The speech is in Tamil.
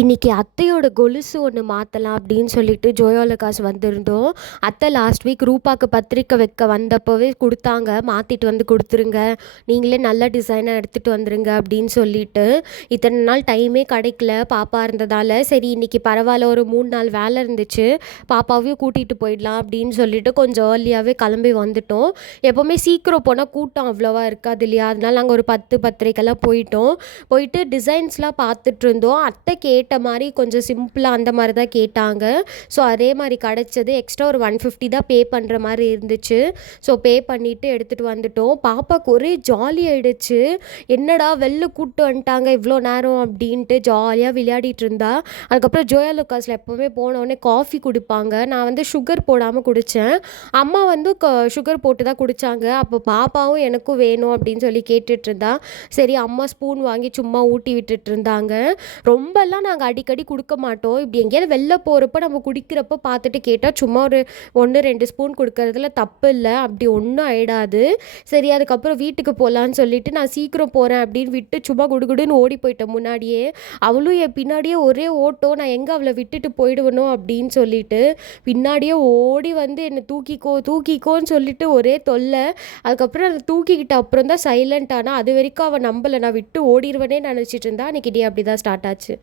இன்னைக்கு அத்தையோட கொலுசு ஒன்று மாற்றலாம் அப்படின்னு சொல்லிட்டு ஜோயாலுக்காஸ் வந்திருந்தோம். அத்தை லாஸ்ட் வீக் ரூபாக்கு பத்திரிக்கை வைக்க வந்தப்போவே கொடுத்தாங்க, மாற்றிட்டு வந்து கொடுத்துருங்க, நீங்களே நல்ல டிசைனாக எடுத்துகிட்டு வந்துருங்க அப்படின்னு சொல்லிட்டு. இத்தனை நாள் டைமே கிடைக்கல பாப்பா இருந்ததால். சரி இன்னைக்கு பரவாயில்ல, ஒரு 3 நாள் வேலை இருந்துச்சு, பாப்பாவையும் கூட்டிகிட்டு போயிடலாம் அப்படின்னு சொல்லிட்டு கொஞ்சம் ஏர்லியாகவே கிளம்பி வந்துட்டோம். எப்போவுமே சீக்கிரம் போனால் கூட்டம் அவ்வளோவா இருக்காது இல்லையா, அதனால நாங்கள் ஒரு 10 10:30க்கெல்லாம் போயிட்டு டிசைன்ஸ்லாம் பார்த்துட்டு இருந்தோம். அத்தை கேட்ட மாதிரி கொஞ்சம் சிம்பிளாக அந்த மாதிரி தான் கேட்டாங்க. ஸோ அதே மாதிரி கிடச்சது. எக்ஸ்ட்ரா ஒரு 150 தான் பே பண்ணுற மாதிரி இருந்துச்சு. ஸோ பே பண்ணிவிட்டு எடுத்துகிட்டு வந்துட்டோம். பாப்பாவுக்கு ஒரே ஜாலி ஆகிடுச்சு. என்னடா வெளில கூப்பிட்டு வந்துட்டாங்க இவ்வளோ நேரம் அப்படின்ட்டு ஜாலியாக விளையாடிட்டு இருந்தா. அதுக்கப்புறம் ஜோயா லுக்காஸில் எப்போவுமே போனோடனே காஃபி குடிப்பாங்க. நான் வந்து சுகர் போடாமல் குடித்தேன். அம்மா வந்து சுகர் போட்டு தான் குடித்தாங்க. அப்போ பாப்பாவும் எனக்கும் வேணும் அப்படின்னு சொல்லி கேட்டுட்டு இருந்தா. சரி அம்மா ஸ்பூன் வாங்கி சும்மா ஊட்டி விட்டுட்டு இருந்தாங்க. ரொம்பலாம் நாங்கள் அடிக்கடி கொடுக்க மாட்டோம். இப்படி எங்கேயாவது வெளில போகிறப்ப நம்ம குடிக்கிறப்ப பார்த்துட்டு கேட்டால் சும்மா ஒரு 1 2 ஸ்பூன் கொடுக்கறதுல தப்பு இல்லை, அப்படி ஒன்றும் ஆயிடாது. சரி அதுக்கப்புறம் வீட்டுக்கு போகலான்னு சொல்லிட்டு நான் சீக்கிரம் போகிறேன் அப்படின்னு விட்டு சும்மா குடுகுடுன்னு ஓடி போயிட்டேன் முன்னாடியே. அவளும் என் பின்னாடியே ஒரே ஓட்டம். நான் எங்கே அவளை விட்டுட்டு போயிடுவனோ அப்படின்னு சொல்லிட்டு பின்னாடியே ஓடி வந்து என்னை தூக்கிக்கோ தூக்கிக்கோன்னு சொல்லிட்டு ஒரே தொல்லை. அதுக்கப்புறம் அதை தூக்கிக்கிட்ட அப்புறம் தான் சைலண்ட் ஆனால். அது வரைக்கும் அவள் நம்பலை, நான் விட்டு ஓடிடுவேனே நினச்சிட்டு இருந்தா. அன்றைக்கி டே அப்படி தான் ஸ்டார்ட் ஆச்சு.